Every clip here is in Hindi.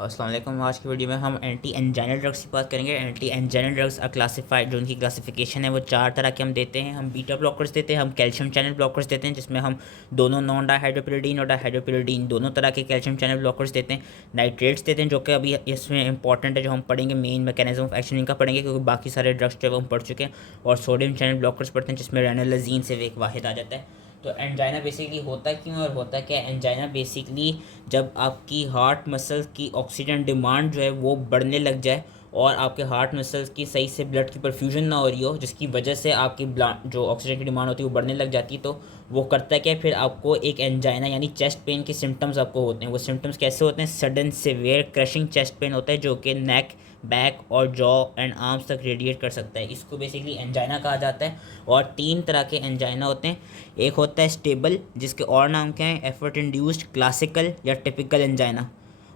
अस्सलाम वालेकुम। आज की वीडियो में हम एंटी एंजाइनल ड्रग्स की बात करेंगे। Anti anginal drugs are classified, जो उनकी क्लासिफिकेशन है वो चार तरह के हम देते हैं। हम बीटा ब्लॉकर्स देते हैं, हम कैल्शियम चैनल ब्लॉकर्स देते हैं जिसमें हम दोनों नॉन डाइहाइड्रोपिरिडीन और डाइहाइड्रोपिरिडीन दोनों तरह के कैल्शियम चैनल ब्लॉकर्स देते हैं। नाइट्रेट्स देते हैं जो कि अभी इसमें इंपॉर्टेंट है, जो हम पढ़ेंगे मेन मैकेनिज्म ऑफ एक्शन इनका पढ़ेंगे क्योंकि बाकी सारे ड्रग्स जो है वो हम पढ़ चुके हैं। और सोडियम चैनल ब्लॉकर्स पढ़ते हैं जिसमें रेनालजीन से एक वाहिद आ जाता है। तो एंजाइना बेसिकली होता क्यों और होता क्या है? एंजाइना बेसिकली जब आपकी हार्ट मसल की ऑक्सीजन डिमांड जो है वो बढ़ने लग जाए और आपके हार्ट मसल्स की सही से ब्लड की परफ्यूजन ना हो रही हो, जिसकी वजह से आपकी जो ऑक्सीजन की डिमांड होती है वो बढ़ने लग जाती है, तो वो करता है क्या, फिर आपको एक एंजाइना यानी चेस्ट पेन के सिम्टम्स आपको होते हैं। वो सिम्टम्स कैसे होते हैं? Sudden severe crushing chest pain होता है जो कि नेक, बैक और जॉ एंड आर्म्स तक रेडिएट कर सकता है। इसको बेसिकली एंजाइना कहा जाता है। और तीन तरह के एंजाइना होते हैं। एक होता है स्टेबल, जिसके और नाम क्या है? एफर्ट इंड्यूस्ड, क्लासिकल या टिपिकल एंजाइना।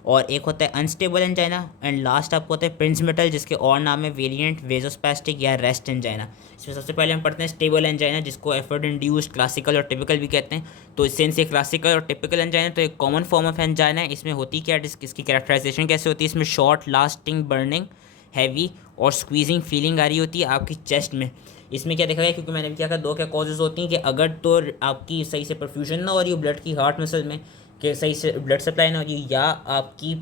और एक होता है अनस्टेबल एंजाइना। एंड लास्ट आपको होता है प्रिंस मेटल, जिसके और नाम है वेरिएंट, वेजोस्पैस्टिक या रेस्ट एंजाइना। इसमें सबसे पहले हम पढ़ते हैं स्टेबल एंजाइना, जिसको एफर्ट इंड्यूस्ड, क्लासिकल और टिपिकल भी कहते हैं। तो इससे इनसे क्लासिकल और टिपिकल एंजाइना तो एक कॉमन फॉर्म ऑफ एंजाइना है। इसमें होती क्या, इसकी कैरेक्टराइजेशन कैसे होती है? इसमें शॉर्ट लास्टिंग बर्निंग, हैवी और स्क्वीजिंग फीलिंग आ रही होती है आपकी चेस्ट में। इसमें क्या देखा गया, क्योंकि मैंने भी क्या कहा, दो क्या कॉजेज़ होती हैं कि अगर तो आपकी सही से परफ्यूजन ना हो रही हो ब्लड की हार्ट मसल में, कि सही से ब्लड सप्लाई ना हो रही, या आपकी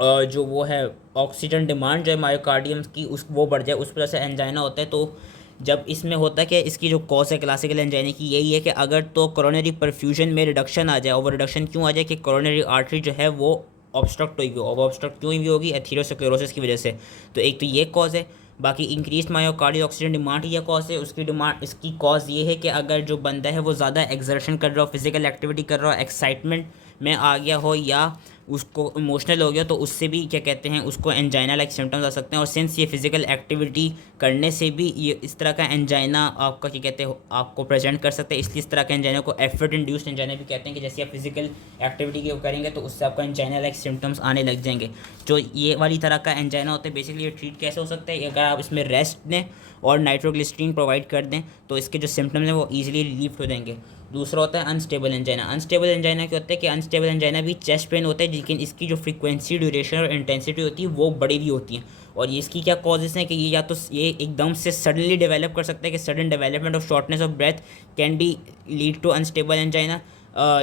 जो वो है ऑक्सीजन डिमांड जो है मायोकार्डियम की उस वो बढ़ जाए, उस वजह से एंजाइना होता है। तो जब इसमें होता है कि इसकी जो कॉज है क्लासिकल एंजाइना की यही है कि अगर तो कोरोनरी परफ्यूजन में रिडक्शन आ जाए। और वो रिडक्शन क्यों आ जाए? कि कोरोनरी आर्टरी जो है वो ऑब्स्ट्रक्ट हुई हो। और वो ऑब्स्ट्रक्ट क्यों हुई होगी? एथीरोस्क्लेरोसिस की वजह से। तो एक तो ये कॉज है। बाकी इंक्रीज मायोकार्डियल ऑक्सीजन डिमांड ही कॉज है। उसकी डिमांड, इसकी कॉज ये है कि अगर जो बंदा है वो ज़्यादा एक्सर्शन कर रहा हो, फिजिकल एक्टिविटी कर रहा हो, एक्साइटमेंट में आ गया हो, या उसको इमोशनल हो गया, तो उससे भी क्या कहते हैं, उसको एंजाइना लाइक सिम्टम्स आ सकते हैं। और सिंस ये फिजिकल एक्टिविटी करने से भी ये इस तरह का एंजाइना आपका क्या कहते हैं आपको प्रेजेंट कर सकते हैं, इसलिए इस तरह के एंजाइना को एफर्ट इंड्यूस्ड एंजाइना भी कहते हैं। कि जैसे आप फिजिकल एक्टिविटी के करेंगे तो उससे आपका एंजाइना लाइक सिम्टम्स आने लग जाएंगे। जो ये वाली तरह का एंजाइना होता है बेसिकली ये ट्रीट कैसे हो सकता है? अगर आप इसमें रेस्ट दें और नाइट्रोग्लिसरीन प्रोवाइड कर दें तो इसके जो सिम्टम्स हैं वो ईजिली रिलीफ हो जाएंगे। दूसरा होता है अनस्टेबल एंजाइना। अनस्टेबल एंजाइना क्या होता है कि अनस्टेबल एंजाइना भी चेस्ट पेन होता है, लेकिन इसकी जो फ्रीक्वेंसी, ड्यूरेशन और इंटेंसिटी होती है वो बड़ी भी होती है। और ये इसकी क्या कॉजेज़ हैं कि ये या तो ये एकदम से सडनली डेवलप कर सकता है कि sudden development of shortness of breath can be lead to unstable angina.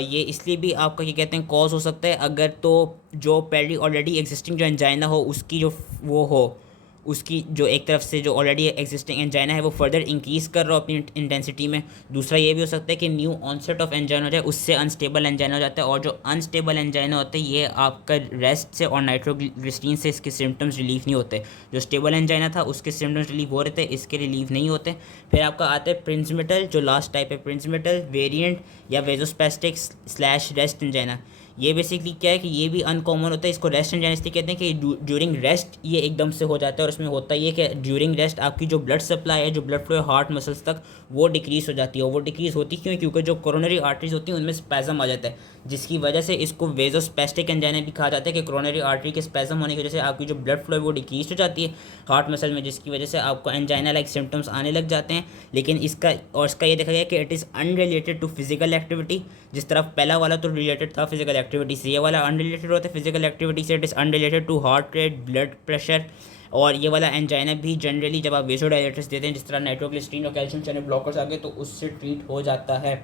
ये इसलिए भी आपका क्या कहते हैं कॉज हो सकता है अगर तो जो पहले ऑलरेडी एग्जिस्टिंग जो एंजाइना हो उसकी जो वो हो, उसकी जो एक तरफ से जो ऑलरेडी एग्जिस्टिंग एंजाइना है वो फर्दर इंक्रीज़ कर रहा हो अपनी इंटेंसिटी में। दूसरा ये भी हो सकता है कि न्यू ऑनसेट ऑफ एंजाइना हो जाए, उससे अनस्टेबल एंजाइना हो जाता है। और जो अनस्टेबल एंजाइना होता है ये आपका रेस्ट से और नाइट्रोग्लिसरीन से इसके सिम्टम्स रिलीफ नहीं होते। जो स्टेबल एंजाइना था उसके सिम्टम्स रिलीव हो रहे थे, इसके रिलीव नहीं होते। फिर आपका आता है प्रिंसमेटल, जो लास्ट टाइप है प्रिंसमेटल वेरिएंट या वेजोस्पैस्टिक स्लैश रेस्ट एंजाइना। ये बेसिकली क्या है कि ये भी अनकॉमन होता है। इसको रेस्ट एंजाइना इसलिए कहते हैं कि ड्यूरिंग रेस्ट ये एकदम से हो जाता है। और इसमें होता ये कि ड्यूरिंग रेस्ट आपकी जो ब्लड सप्लाई है, जो ब्लड फ्लो है हार्ट मसल्स तक, वो डिक्रीज़ हो जाती है। और वो डिक्रीज़ होती क्यों? क्योंकि जो कोरोनरी आर्टरीज होती हैं उनमें स्पैज़म आ जाता है, जिसकी वजह से इसको वेजोस्पैस्टिक एंजाइना भी कहा जाता है। कि कोरोनरी आर्टरी के स्पैज़म होने की वजह से आपकी जो ब्लड फ्लो है वो डिक्रीज हो जाती है हार्ट मसल में, जिसकी वजह से आपको एंजाइना लाइक सिम्टम्स आने लग जाते हैं। लेकिन इसका ये देखा गया कि it is unrelated to physical activity. जिस तरफ पहला वाला तो रिलेटेड था फिजिकल एक्टिविटी से, ये वाला अनरिलेटेड होता है फिजिकल एक्टिविटी से। It is unrelated to heart rate, blood pressure. और ये वाला एंजाइना भी जनरली जब आप वेसोडाइलेटर्स देते हैं, जिस तरह नाइट्रोग्लिसरीन और कैल्शियम चैनल ब्लॉकर्स आ गए, तो उससे ट्रीट हो जाता है।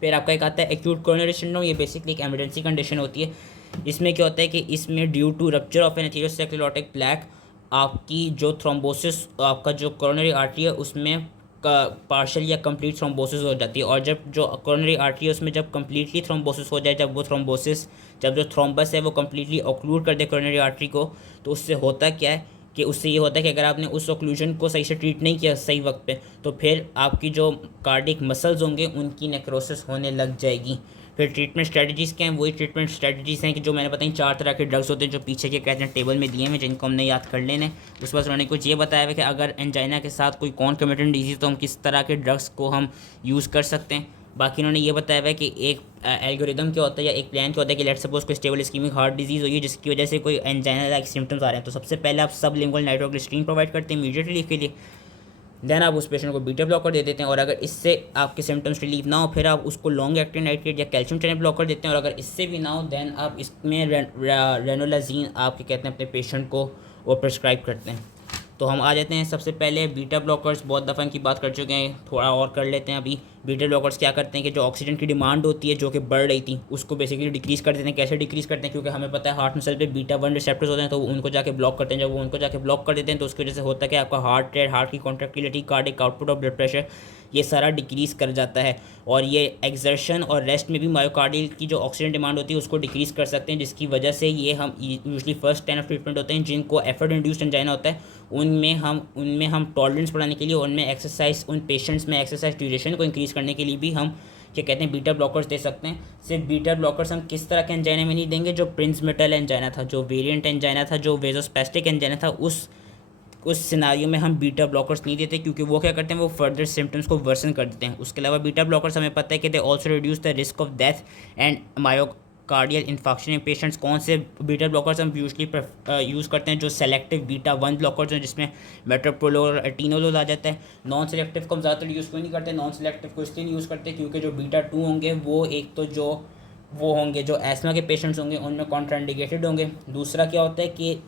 फिर आपका एक आता है एक्यूट कोरोनरी सिंड्रोम। ये बेसिकली एक इमरजेंसी कंडीशन होती है। इसमें क्या होता है कि इसमें due to rupture of an atherosclerotic plaque आपकी जो थ्रोम्बोसिस, आपका जो कोरोनरी आर्टरी है उसमें पार्शियल या कंप्लीट थ्रोम्बोसिस हो जाती है। और जब जो कोरोनरी आर्टरी है उसमें जब कम्प्लीटली थ्रोम्बोसिस हो जाए, जब जो थ्रोम्बस है वो कम्प्लीटली ऑक्लूड कर दे कोरोनरी आर्टरी को, तो उससे होता क्या है कि उससे ये होता है कि अगर आपने उस ऑक्लूजन को सही से ट्रीट नहीं किया सही वक्त पे, तो फिर आपकी जो कार्डिक मसल्स होंगे उनकी नेक्रोसिस होने लग जाएगी। फिर ट्रीटमेंट स्ट्रेटजीज़ क्या हैं? वही ट्रीटमेंट स्ट्रेटजीज़ हैं कि जो मैंने बताई, चार तरह के ड्रग्स होते हैं जो पीछे के कहते हैं टेबल में दिए हैं, जिनको हमने याद कर लेने। उस बाद उन्होंने कुछ ये बताया है कि अगर एंजाइना के साथ कोई कॉन्कमिटेंट डिजीज़ तो हम किस तरह के ड्रग्स को हम यूज़ कर सकते हैं। बाकी उन्होंने ये बताया है कि एक एल्गोरिदम क्या होता है या एक प्लान क्या होता है कि लेट सपोज कोई स्टेबल इस्कीमिक हार्ट डिजीज़ हुई है जिसकी वजह से कोई एंजाइना लाइक सिम्टम्स आ रहे हैं, तो सबसे पहले आप सब लिंगुअल नाइट्रोग्लिसरीन प्रोवाइड करते हैं इमीडिएट रिलीफ के लिए। देन आप उस पेशेंट को बीटा ब्लॉकर दे देते हैं, और अगर इससे आपके सिम्टम्स रिलीव ना हो फिर आप उसको लॉन्ग एक्टिंग नाइट्रेट या कैल्शियम चैनल ब्लॉकर देते हैं, और अगर इससे भी ना हो देन आप इसमें रेनोलाजीन आपके कहते हैं अपने पेशेंट को वो प्रिस्क्राइब करते हैं। तो हम आ जाते हैं सबसे पहले बीटा ब्लॉकर्स, बहुत दफ़ा इनकी बात कर चुके हैं, थोड़ा और कर लेते हैं अभी। बीटा ब्लॉकर्स क्या करते हैं कि जो ऑक्सीजन की डिमांड होती है जो कि बढ़ रही थी उसको बेसिकली डिक्रीज़ कर देते हैं। कैसे डिक्रीज़ करते हैं? क्योंकि हमें पता है हार्ट मसल पे बीटा 1 रिसेप्टर्स होते हैं, तो उनको जाके ब्लॉक करते हैं। जब वो उनको जाके ब्लॉक कर देते हैं तो उसकी वजह से होता है कि आपका हार्ट रेट, हार्ट की कॉन्ट्रैक्टिलिटी, कार्डिक आउटपुट और ब्लड प्रेशर ये सारा डिक्रीज़ कर जाता है, और ये एक्सर्शन और रेस्ट में भी मायोकार्डियल की जो ऑक्सीजन डिमांड होती है उसको डिक्रीज़ कर सकते हैं, जिसकी वजह से ये हम यूजली फर्स्ट 10 ऑफ ट्रीटमेंट होते हैं जिनको एफर्ट इंड्यूस्ड एंजाइना होता है उनमें हम टॉलरेंस बढ़ाने के लिए, उनमें एक्सरसाइज, उन पेशेंट्स में एक्सरसाइज ड्यूरेशन को इंक्रीज़ करने के लिए भी हम क्या कहते हैं बीटा ब्लॉकर्स दे सकते हैं। सिर्फ बीटा ब्लॉकर्स हम किस तरह के एंजाइना में नहीं देंगे? जो प्रिंस मेटल एंजाइना था, जो वेरिएंट एंजाइना था, जो वेजोस्पेस्टिक एंजाइना था, उस सिनारियो में हम बीटा ब्लॉकर्स नहीं देते, क्योंकि वो क्या करते हैं, वो फर्दर सिम्टम्स को वर्सन कर देते हैं। उसके अलावा बीटा ब्लॉकर्स हमें पता है कि they also reduce the risk of death and myocardial infection in patients. कौन से बीटा ब्लॉकर्स हम यूजली यूज़ करते हैं? जो सेलेक्टिव बीटा 1 ब्लॉकर्स हैं जिसमें मेट्रोप्रोलोल और एटीनोलोल आ जाता है। नॉन सेलेक्टिव को हम ज़्यादातर यूज़ क्यों नहीं करते? नॉन सेलेक्टिव को इसलिए नहीं यूज़ करते क्योंकि जो बीटा 2 होंगे वो एक तो वो होंगे जो एस्मा के पेशेंट्स होंगे उनमें कॉन्ट्राइंडिकेटेड होंगे। दूसरा क्या होता है कि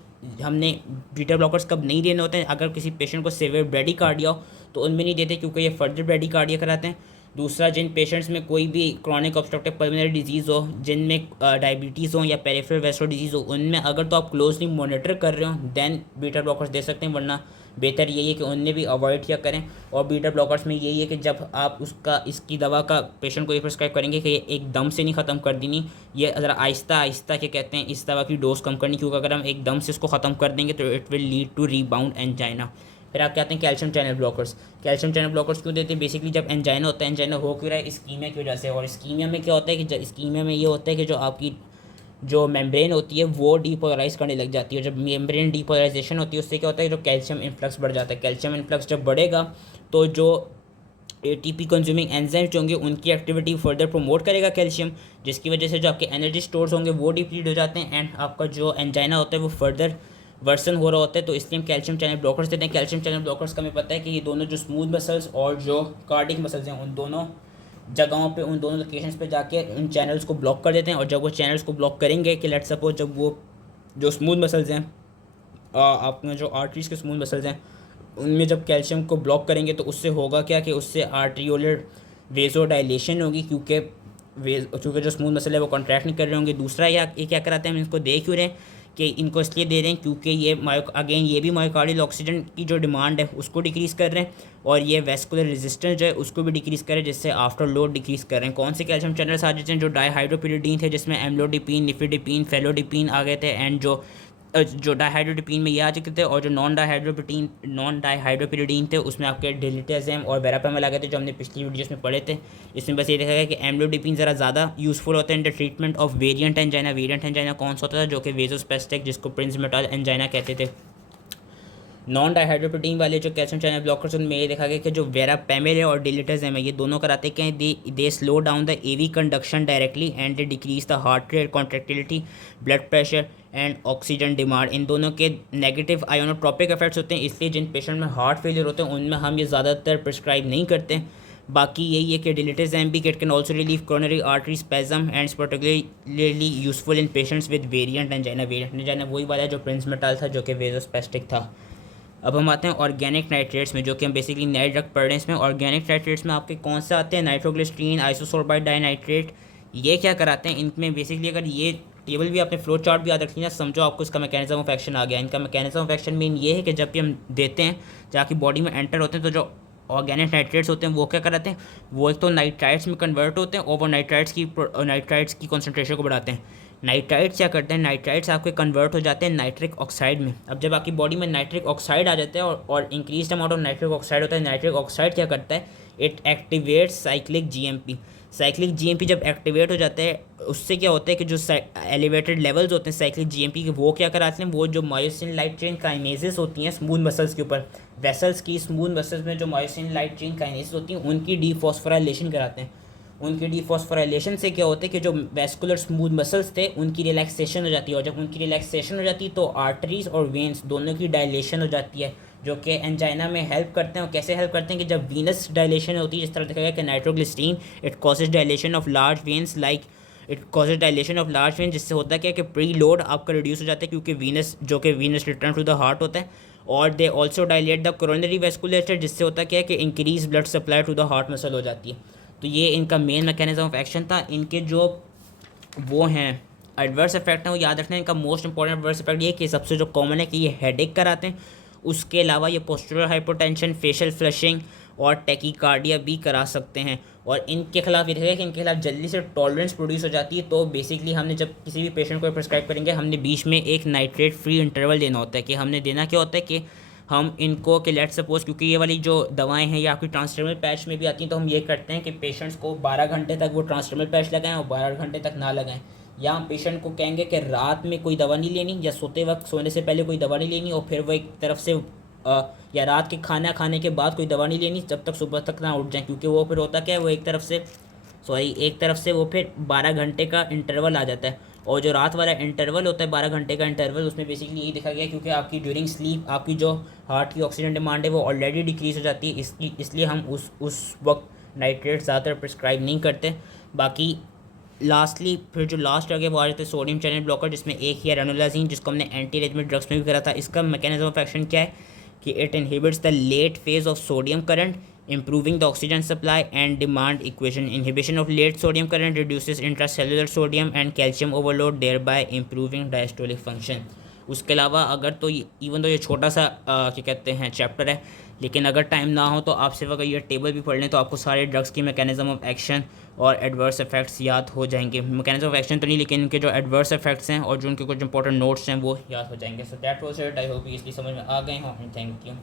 हमने बीटा ब्लॉकर्स कब नहीं देने होते हैं? अगर किसी पेशेंट को सीवियर ब्रेडिकार्डिया हो तो उनमें नहीं देते क्योंकि ये फर्दर ब्रेडिकार्डिया कराते हैं। दूसरा, जिन पेशेंट्स में कोई भी क्रॉनिक ऑब्स्ट्रक्टिव पल्मोनरी डिजीज़ हो, जिनमें डायबिटीज़ हो या पेरिफेरल वेस्कुलर डिजीज़ हो, उनमें अगर तो आप क्लोजली मॉनिटर कर रहे हो देन बीटा ब्लॉकर्स दे सकते हैं, वरना बेहतर यही है कि उनमें भी अवॉइड किया करें। और बीटा ब्लॉकर्स में यही है कि जब आप इसकी दवा का पेशेंट को ये प्रिस्क्राइब करेंगे कि ये एकदम से नहीं ख़त्म कर देनी, ये ज़रा आहिस्ता आहिस्ता क्या कहते हैं इस दवा की डोज कम करनी, क्योंकि अगर हम एकदम से इसको ख़त्म कर देंगे तो it will lead to rebound angina. फिर आप कहते हैं calcium channel blockers. Calcium channel blockers क्यों देते हैं? बेसिकली जब एंजाइना होता है, एंजाइना हो क्यों रहा है? इस्कीमिया की वजह से। और इस्कीमिया में क्या होता है कि इस्कीमिया में ये होता है कि जो आपकी जो मेम्ब्रेन होती है वो डीपोलराइज करने लग जाती है। जब मेम्ब्रेन डीपोलराइजेशन होती है उससे क्या होता है, जो कैल्शियम इन्फ्लक्स बढ़ जाता है। कैल्शियम इन्फ्लक्स जब बढ़ेगा तो जो एटीपी कंज्यूमिंग एंजाइम्स होंगे उनकी एक्टिविटी फर्दर प्रमोट करेगा कैल्शियम, जिसकी वजह से जो आपके एनर्जी स्टोर्स होंगे वो डिप्लीट हो जाते हैं एंड आपका जो एंजाइना होता है वो फर्दर वर्सन हो रहा होता है। तो इसलिए हम कैल्शियम चैनल ब्लॉकर्स देते हैं। कैल्शियम चैनल ब्लॉकर्स का हमें पता है कि ये दोनों जो स्मूथ मसल्स और जो कार्डिक मसल्स हैं उन दोनों जगहों पे, उन दोनों लोकेशंस पे जाके उन चैनल्स को ब्लॉक कर देते हैं। और जब वो चैनल्स को ब्लॉक करेंगे कि लेट्स सपोज जब वो जो स्मूथ मसल्स हैं आपने जो आर्टरीज के स्मूथ मसल्स हैं उनमें जब कैल्शियम को ब्लॉक करेंगे तो उससे होगा क्या कि उससे आर्ट्रियोलर वेजोडाइलेशन होगी, क्योंकि जो स्मूथ मसल है वो कॉन्ट्रैक्ट नहीं कर रहे होंगे। दूसरा ये क्या कराते हैं, हम इसको देख क्यों रहे हैं कि इनको इसलिए दे रहे हैं क्योंकि ये भी मायोकार्डियल ऑक्सीजन की जो डिमांड है उसको डिक्रीज़ कर रहे हैं, और ये वेस्कुलर रेजिस्टेंस जो है उसको भी डिक्रीज़ कर रहे हैं, जिससे आफ्टर लोड डिक्रीज़ कर रहे हैं। कौन से कैल्शियम चैनल्स आ जाते हैं? जो डाईहाइड्रोपिरिडीन थे जिसमें एम्लोडिपिन, निफिडिपिन, फेलोडिपिन आ गए थे, एंड जो डाईहाइड्रोडिपिन में ये आ चुके थे, और जो नॉन डाईहाइड्रोपिरिडीन थे उसमें आपके डिलिटेज़म और वेरापेमल आ गए थे जो हमने पिछली वीडियोस में पढ़े थे। इसमें बस ये देखा गया कि एम्लोडिपिन ज़रा ज़्यादा यूज़फुल होता है in the treatment of variant angina. Variant angina कौन सा होता था? जो कि वेजोस्पेस्टिक, जिसको प्रिंस मेटल एंजाइना कहते थे। नॉन डाईहाइड्रोप्रोटीन वाले जो कैल्शियम चैनल ब्लॉकर्स उनमें ये देखा गया कि जो वेरापेमिल है और डिलिटेज़म है ये दोनों कराते क्या हैं, they slow down the AV conduction directly and they decrease the heart rate, contractility, blood pressure and oxygen demand. इन दोनों के नेगेटिव आयोनोट्रोपिक इफेक्ट्स होते हैं, इसलिए जिन पेशेंट में हार्ट फेलियर होते हैं उनमें हम ये ज़्यादातर प्रिस्क्राइब नहीं करते। बाकी यही है कि डिलिटेज़म भी it can also relieve coronary artery spasm and particularly useful in patients with variant angina. Variant angina वही वाला है जो प्रिंस मेटल था जो कि वेजोस्पेस्टिक था। अब हम आते हैं ऑर्गेनिक नाइट्रेट्स में, जो कि हम बेसिकली नए ड्रग पढ़ रहे हैं। इसमें ऑर्गेनिक नाइट्रेट्स में आपके कौन से आते हैं? Nitroglycerin, isosorbide dinitrate. ये क्या कराते हैं? इनमें बेसिकली अगर ये टेबल भी आपने फ्लो चार्ट भी याद रखी ना, समझो आपको इसका मैकेनिज्म ऑफ एक्शन आ गया। इनका मैकेनिज्म ऑफ एक्शन मेन ये है कि जब भी हम देते हैं जाके बॉडी में एंटर होते हैं तो जो ऑर्गेनिक नाइट्रेट्स होते हैं वो क्या कराते हैं, वो एक तो नाइट्राइट्स में कन्वर्ट होते हैं और वो नाइट्राइट्स की कॉन्सेंट्रेशन को बढ़ाते हैं। नाइट्राइट्स क्या करते हैं? नाइट्राइट्स आपके कन्वर्ट हो जाते हैं नाइट्रिक ऑक्साइड में। अब जब आपकी बॉडी में नाइट्रिक ऑक्साइड आ जाता है और increase amount of nitric oxide होता है, नाइट्रिक ऑक्साइड क्या करता है? It activates cyclic GMP. Cyclic GMP जब एक्टिवेट हो जाता है उससे क्या होता है कि जो एलिवेटेड लेवल्स होते हैं साइक्लिक जीएमपी के वो क्या कराते हैं, वो जो मायोसिन लाइट चेन काइनेसेस होती हैं स्मूथ मसल्स के ऊपर, वेसल्स की स्मूथ मसल्स में जो मायोसिन लाइट चेन काइनेसेस होती हैं उनकी डीफॉस्फोराइलेशन कराते हैं। उनकी डीफॉस्फोराइलेशन से क्या होता है कि जो वेस्कुलर स्मूथ मसल्स थे उनकी रिलैक्सेशन हो जाती है, और जब उनकी रिलैक्सेशन हो जाती है तो आर्टरीज और वेन्स दोनों की डायलेशन हो जाती है, जो कि एंजाइना में हेल्प करते हैं। और कैसे हेल्प करते हैं कि जब वीनस डायलेशन होती है, जिस तरह देखा गया कि nitroglycerin it causes dilation of large veins like it causes dilation of large vein, जिससे होता है क्या कि प्री लोड आपका रिड्यूस हो जाता है, क्योंकि वीनस जो कि venous return to the heart होता है। और they also dilate the coronary vasculature, जिससे होता क्या है कि increase blood supply to the heart muscle हो जाती है। तो ये इनका मेन मैकेनिज्म ऑफ एक्शन था। इनके जो वो हैं एडवर्स इफेक्ट हैं वो याद रखना है। इनका मोस्ट इंपॉर्टेंट एडवर्स इफेक्ट ये कि सबसे जो कॉमन है कि ये हेडेक कराते हैं। उसके अलावा ये पोस्चरल हाइपोटेंशन, फेशियल फ्लशिंग और टेकीकार्डिया भी करा सकते हैं। और इनके खिलाफ ये है कि इनके खिलाफ जल्दी से टॉलरेंस प्रोड्यूस हो जाती है। तो बेसिकली हमने जब किसी भी पेशेंट को प्रिस्क्राइब करेंगे, हमने बीच में एक नाइट्रेट फ्री इंटरवल देना होता है। कि हमने देना क्या होता है कि हम इनको कि लेट सपोज, क्योंकि ये वाली जो दवाएं हैं ये आपकी ट्रांसडर्मल पैच में भी आती हैं, तो हम ये करते हैं कि पेशेंट्स को 12 घंटे तक वो ट्रांसडर्मल पैच लगाएं और 12 घंटे तक ना लगाएं। या हम पेशेंट को कहेंगे कि रात में कोई दवा नहीं लेनी, या सोते वक्त सोने से पहले कोई दवा नहीं लेनी, और फिर वो एक तरफ से या रात के खाना खाने के बाद कोई दवा नहीं लेनी जब तक सुबह तक ना उठ जाए। क्योंकि वो फिर होता क्या है, वो एक तरफ से वो फिर 12 घंटे का इंटरवल आ जाता है। और जो रात वाला इंटरवल होता है 12 घंटे का इंटरवल, उसमें बेसिकली यही देखा गया क्योंकि आपकी ड्यूरिंग स्लीप आपकी जो हार्ट की ऑक्सीजन डिमांड है वो ऑलरेडी डिक्रीज़ हो जाती है। इसलिए हम उस वक्त नाइट्रेट ज़्यादातर प्रिस्क्राइब नहीं करते। बाकी लास्टली फिर जो लास्ट आ गया वो आ जाते हैं सोडियम चैनल ब्लॉकर, जिसमें एक ही है रेनोलाजीन, जिसको हमने एंटी रेजमेंट ड्रग्स में भी करा था। इसका मैकेनिज्म ऑफ एक्शन क्या है कि it inhibits the late phase of sodium current, improving the oxygen supply and demand equation. Inhibition of late sodium current reduces intracellular sodium and calcium overload, thereby improving diastolic function. उसके अलावा अगर तो इवन तो ये छोटा सा क्या कहते हैं चैप्टर है, लेकिन अगर टाइम ना हो तो आप सिर्फ अगर ये टेबल भी पढ़ लें तो आपको सारे ड्रग्स की मैकेनिज्म ऑफ एक्शन और एडवर्स इफेक्ट्स याद हो जाएंगे। मैकेनिज्म ऑफ एक्शन तो नहीं, लेकिन इनके जो एडवर्स इफेक्ट्स हैं और जो उनके कुछ इंपॉर्टेंट नोट्स हैं वो याद हो जाएंगे। So that was it. I hope इसलिए समझ में आ गए हों। Thank you.